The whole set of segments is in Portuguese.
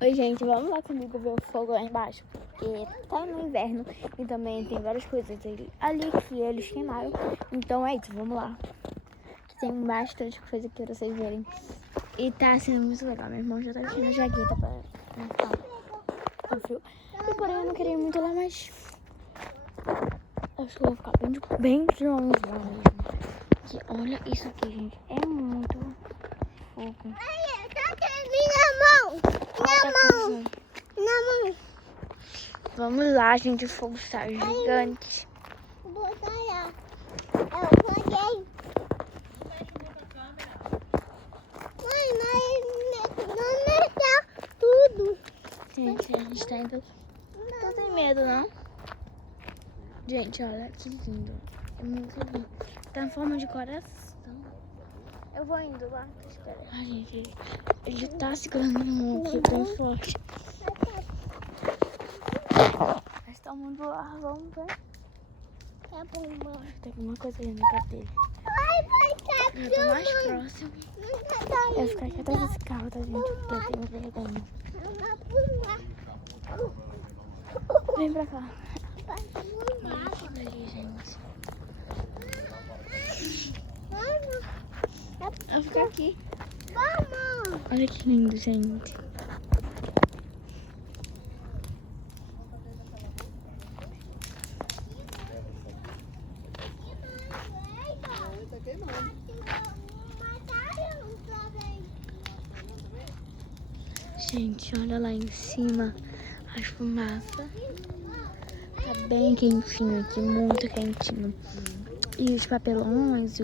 Oi, gente, vamos lá comigo ver o fogo lá embaixo, porque tá no inverno e também tem várias coisas ali que eles queimaram. Então é isso, vamos lá. Tem bastante coisa aqui pra vocês verem. E tá sendo muito legal. Meu irmão já tá enchendo a jaqueta pra não ficar com frio. E porém eu não queria muito lá, mas acho que eu vou ficar bem de longe lá mesmo. Porque olha isso aqui, gente. É muito fogo. Na mão. Vamos lá, gente. O fogo está gigante. Vou botar. Eu paguei. Mãe, mas não está tudo. Gente, a gente tá indo. Não tem medo, não? Gente, olha que lindo. É muito lindo. Tá em forma de coração. Eu vou indo lá. Espera. Ai, gente, ele tá segurando minha mão aqui bem forte. Mas tá muito lá, vamos ver. Tá bom, mãe. Tem alguma coisa aí na cara dele. Eu tô mais próximo. Eu vou ficar aqui atrás desse carro, tá, gente? Porque eu tenho vergonha. Vem pra cá. Olha aquilo ali, gente. Eu vou ficar aqui. Olha que lindo, gente. Gente, olha lá em cima as fumaças. Tá bem quentinho aqui, muito quentinho. E os papelões,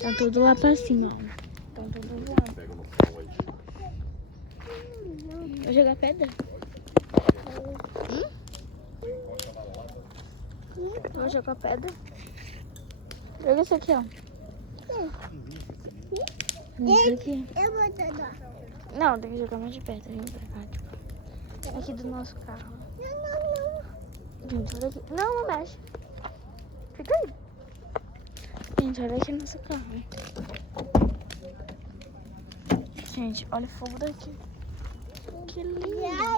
tá tudo lá pra cima, ó. Estão tudo lá. Vou jogar pedra? Vou jogar pedra? Joga isso aqui, ó. Isso aqui. Eu vou jogar. Não, tem que jogar mais de perto. Vem pra cá, tipo. Aqui do nosso carro. Não. Gente, olha aqui. Não, não mexe. Fica aí. Gente, olha aqui nosso carro. Gente, olha o fogo daqui. Que lindo. Olha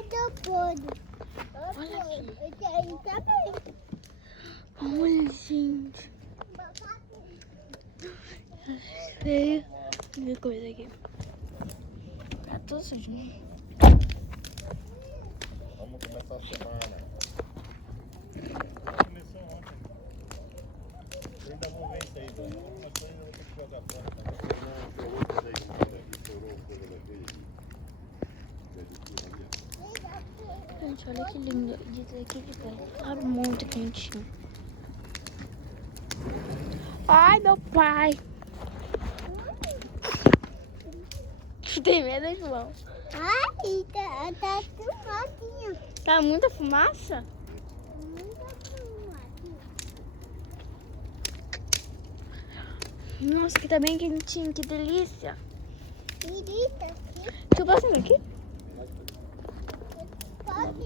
aqui. Olha, gente. Feio. Que coisa aqui. Tá tudo sujo. Vamos começar a semana. Começou ontem. Eu ainda vou ver isso aí, Dona. Alguma coisa eu vou ter que jogar fora. Gente, olha que lindo. Diz aqui de perto. Tá muito quentinho. Ai, meu pai. Tem medo, João? Ai, tá fumadinho. Tá muita fumaça? Muita fumadinha. Nossa, que tá bem quentinho, que delícia. Irita aqui. Tu gosta daqui? Pode.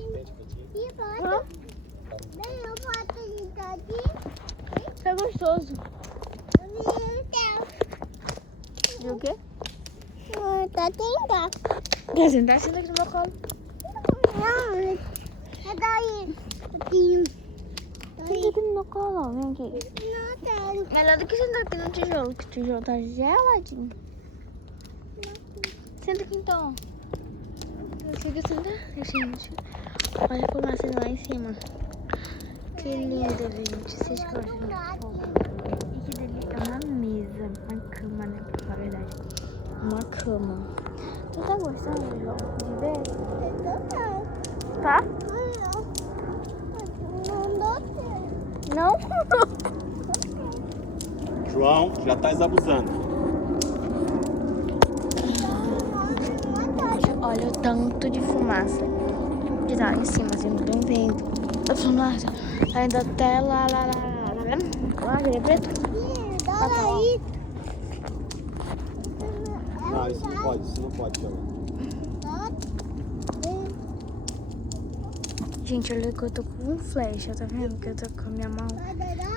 E pode. Bem, eu posso entrar aqui. Tá gostoso. E o quê? Tá tentar. Quer sentar? Senta aqui no meu colo. Não, é daí. Senta aqui no meu colo, ó. Vem aqui. Não quero. Melhor do que sentar aqui no tijolo, que o tijolo tá geladinho. Senta aqui então. Consigo sentar, gente. Olha a fumaça lá em cima. Que linda, gente. Vocês gostam de fogo? E que delícia. É uma mesa, uma cama, né? Na verdade. Uma cama. Tu tá gostando, João, de ver? Tá? Não? João, já tá abusando. Olha o tanto de fumaça que tá lá em cima, vocês não estão vendo. A fumaça ainda até lá, tá vendo? Lá, aquele preto. Não, isso não pode, João. Gente, olha que eu tô com flecha, tá vendo? Que eu tô com a minha mão.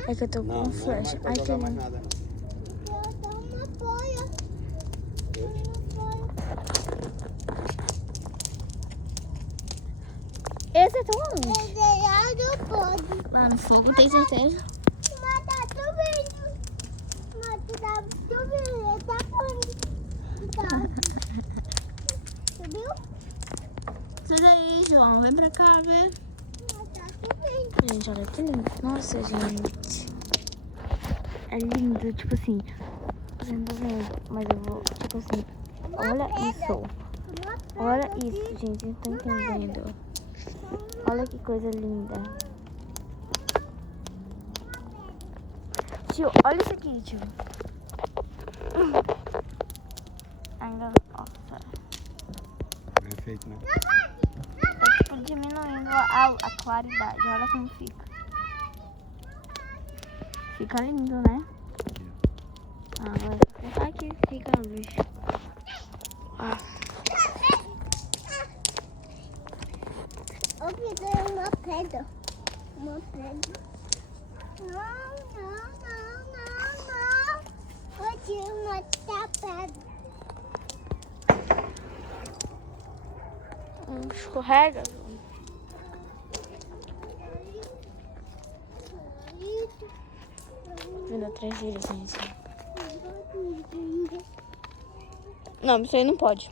É que eu tô com flecha. Não Ai, vai que jogar mais lindo. nada, não. bateu aonde? Desenhado pode. Lá no fogo, tem certeza? Mas tá chovendo. Mas tá chovendo. Tá falando. Subiu? Sai daí, João. Vem pra cá, ver. Mas tá chovendo. Gente, olha que lindo. Nossa, gente. É lindo, tipo assim. Você não tá vendo, mas eu vou, tipo assim. Olha isso. Olha isso, gente. Não tô entendendo. Olha que coisa linda. Tio, olha isso aqui, tio. Ainda, nossa. Perfeito, né? Tá tipo diminuindo a claridade. Olha como fica. Fica lindo, né? Ah, agora vou colocar aqui, fica a luz. Ó. Eu fiz uma pedra. Uma pedra. Não. Eu tinha uma pedra. Escorrega. Vindo atrás dele, gente. Não, isso aí não pode.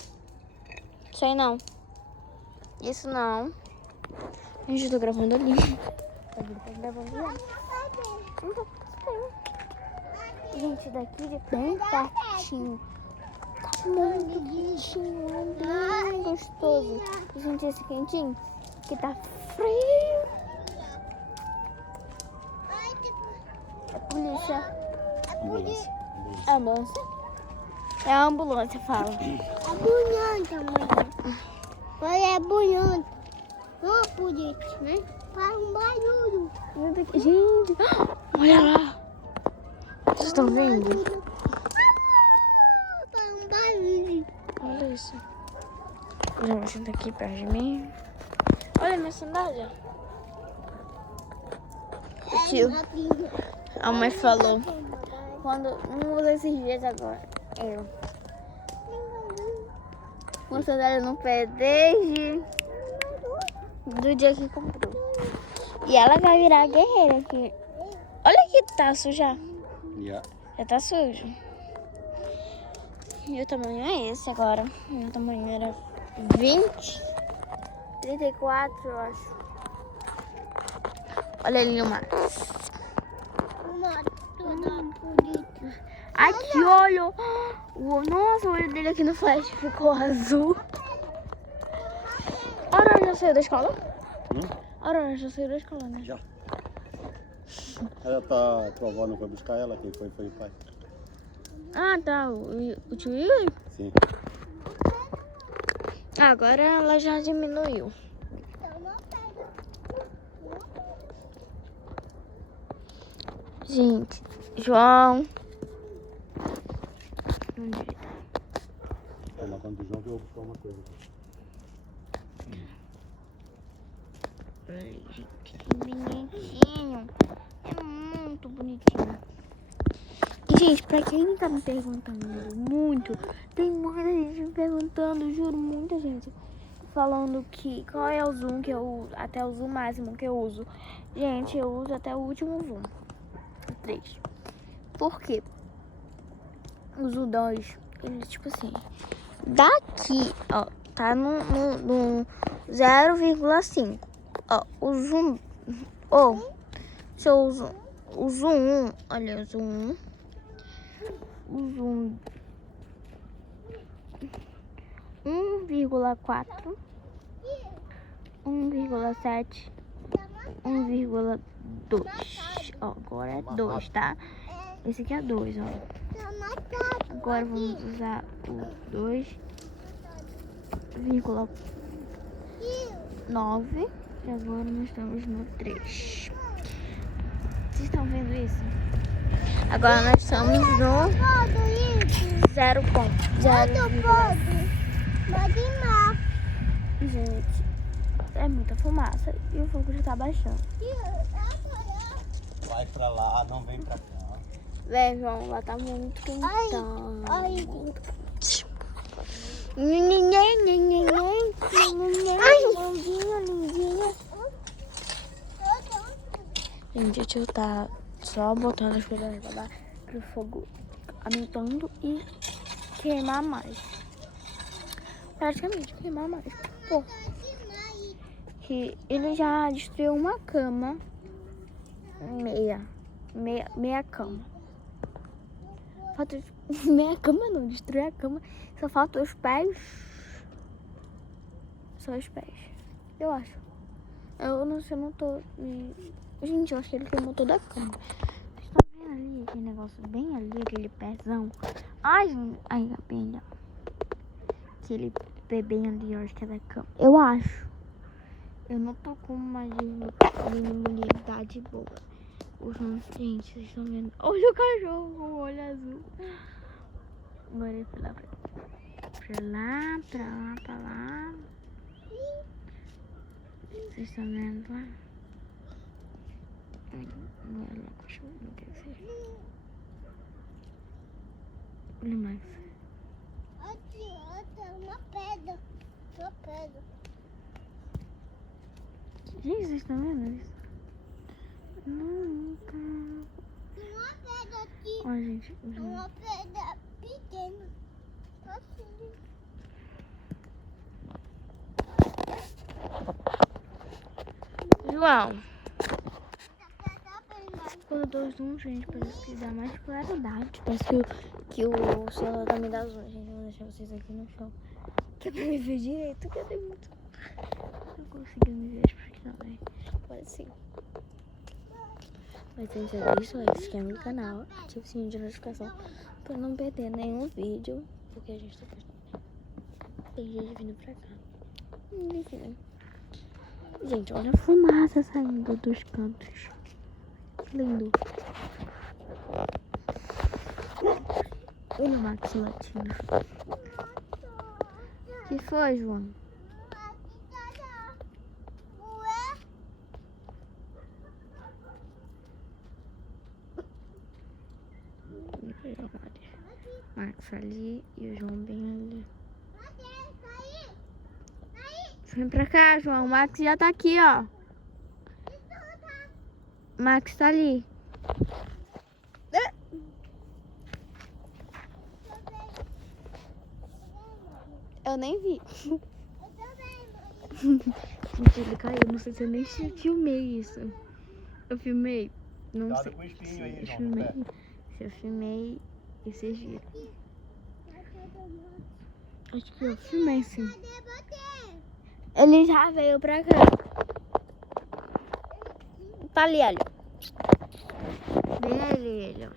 Isso aí não. Isso não. Gente, eu tô gravando ali. Tá gravando lá. Gente, daqui de bem pertinho. Tá muito quentinho, bem gostoso. Gente, esse quentinho que tá frio. É polícia. Ambulância. É a ambulância? É a ambulância, fala. É bonita, mãe. Olha, é bonita. Não é polícia, né? Faz um barulho. Gente, olha lá. Vocês estão vendo? Faz um barulho. Olha isso. Já vou sentar aqui perto de mim. Olha minha sandália. Tio, a mãe falou. Quando um desses dias agora, eu. Uma sandália no pé desde do dia que comprou. E ela vai virar guerreira aqui. Olha que tá suja. Yeah. Já tá sujo. E o tamanho é esse agora. O tamanho era 20, 34, eu acho. Olha ali o mar. Uma toda bonita. Aqui, olha. Nossa, o olho dele aqui no flash ficou azul. A Aurora já saiu da escola? A Aurora já saiu da escola, né? Já. Ela tá, tua avó não foi buscar ela, quem foi o pai. Ah, tá. O tio Yuri? Sim. Agora ela já diminuiu. Gente, João. Onde ele tá? Tá matando o João que eu vou buscar uma coisa. Olha, gente, que bonitinho. É muito bonitinho. E, gente, pra quem tá me perguntando muito, tem muita gente me perguntando, juro, muita gente. Falando que qual é o zoom que eu uso, até o zoom máximo que eu uso. Gente, eu uso até o último zoom. 3. Por quê? O zoom 2, ele tipo assim, daqui, ó, tá no 0,5. Ó, o zoom, ó, se eu uso o zoom 1, olha o zoom 1, o zoom 1,4, 1,7, 1,2. Ó, agora é 2, tá? Esse aqui é 2, ó. Agora vamos usar o 2,9. E agora nós estamos no 3. Vocês estão vendo isso? Agora nós estamos no 0,0. Gente, é muita fumaça e o fogo já tá baixando. Vai pra lá, não vem pra cá. Véi, João, lá tá muito quentão. Ai. Lindinho. gente, a tio tá só botando as coisas pra lá pro fogo aumentando e queimar mais. Praticamente queimar mais. Pô, que ele já destruiu uma cama. Meia cama. Falta meia cama não, destruiu a cama. Só falta os pés. Só os pés. Eu acho. Eu não sei, eu não tô. Gente, eu acho que ele queimou toda a cama. Vocês estão vendo ali aquele negócio bem ali, aquele pezão? Ai, ai, abelha. Aquele bebê ali, eu acho que é da cama. Eu acho. Eu não tô com uma visibilidade boa. Gente, vocês estão vendo? Olha o cachorro com o olho azul. Agora ele foi lá pra lá. Vocês estão vendo lá? Olha lá o cachorro, não quer dizer. Olha o Max. Uma pedra. Uma pedra. Gente, vocês estão vendo isso? Nunca. Uma pedra aqui. Olha, gente. Uma pedra pequena. Assim. João. Quando eu dou zoom, gente, parece que dá mais claridade. Parece que o celular tá me dando zoom. Gente, eu vou deixar vocês aqui no chão. Que é pra me ver direito, que eu tenho muito. Não consigo me ver, porque também. Pode sim. Mas gente, é isso, se inscreve no canal, ativa o sininho de notificação pra não perder nenhum vídeo, porque a gente tá postando. Tem gente vindo pra cá. Enfim. Gente, olha a fumaça saindo dos cantos. Que lindo. Olha o Max latindo. O que foi, João? Max ali e o João bem ali. Vem pra cá, João. O Max já tá aqui, ó. Max tá ali. Eu nem vi. Gente, ele caiu. Não sei se eu nem filmei isso. Eu filmei. Não Cuidado sei com o espinho se aí, eu João, filmei. no pé. Se eu filmei e vocês viram. Acho que eu filmei sim. Ele já veio pra cá. Tá ali, olha. Bem ali, ele, ó.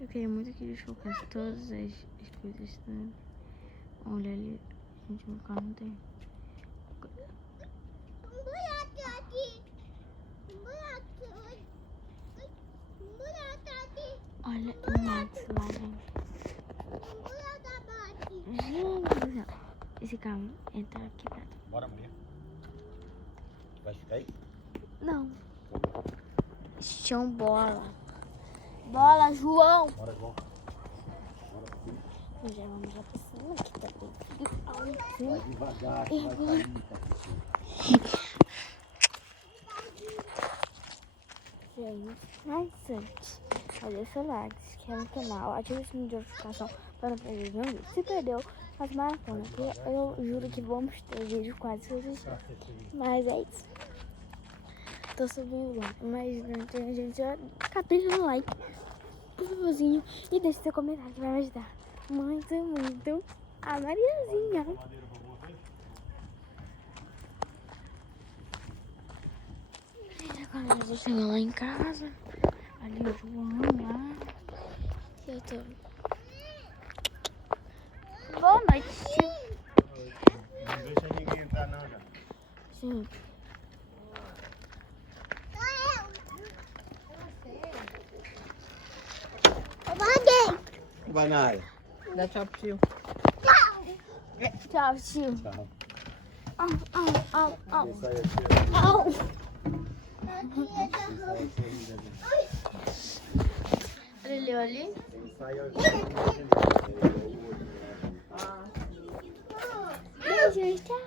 Eu queria muito que eles focassem todas as coisas, né? Olha ali. Gente, no carro não tem. Olha o Max lá, gente. Gente do céu. Esse carro entra aqui pra dentro. Bora, mulher. Vai ficar aí? Não. Chão bola. Bola, João. Bora, João. Já vamos lá pra cima aqui também. Vai devagar, vai cair, tá? Gente, mas antes, fazer seu like, se inscreve no canal, ativa o sininho de notificação para não perder nenhum vídeo. Se perdeu, faz maratona, que eu juro que vamos ter vídeo quase todos os dias. Mas é isso. Tô subindo lá, mas a gente já capricha no like, por favorzinho, e deixa seu comentário que vai me ajudar muito, muito a Mariazinha. Agora a gente chega lá em casa. Ali o João lá. E eu tô. Boa noite. Não deixa ninguém entrar não, já. Sim. Vai na área. Dá tchau pro tio. Tchau, tio. Tchau. Au, au, au, au. Sai aqui, Au. Ele ali? sai aqui. Beijo, tchau.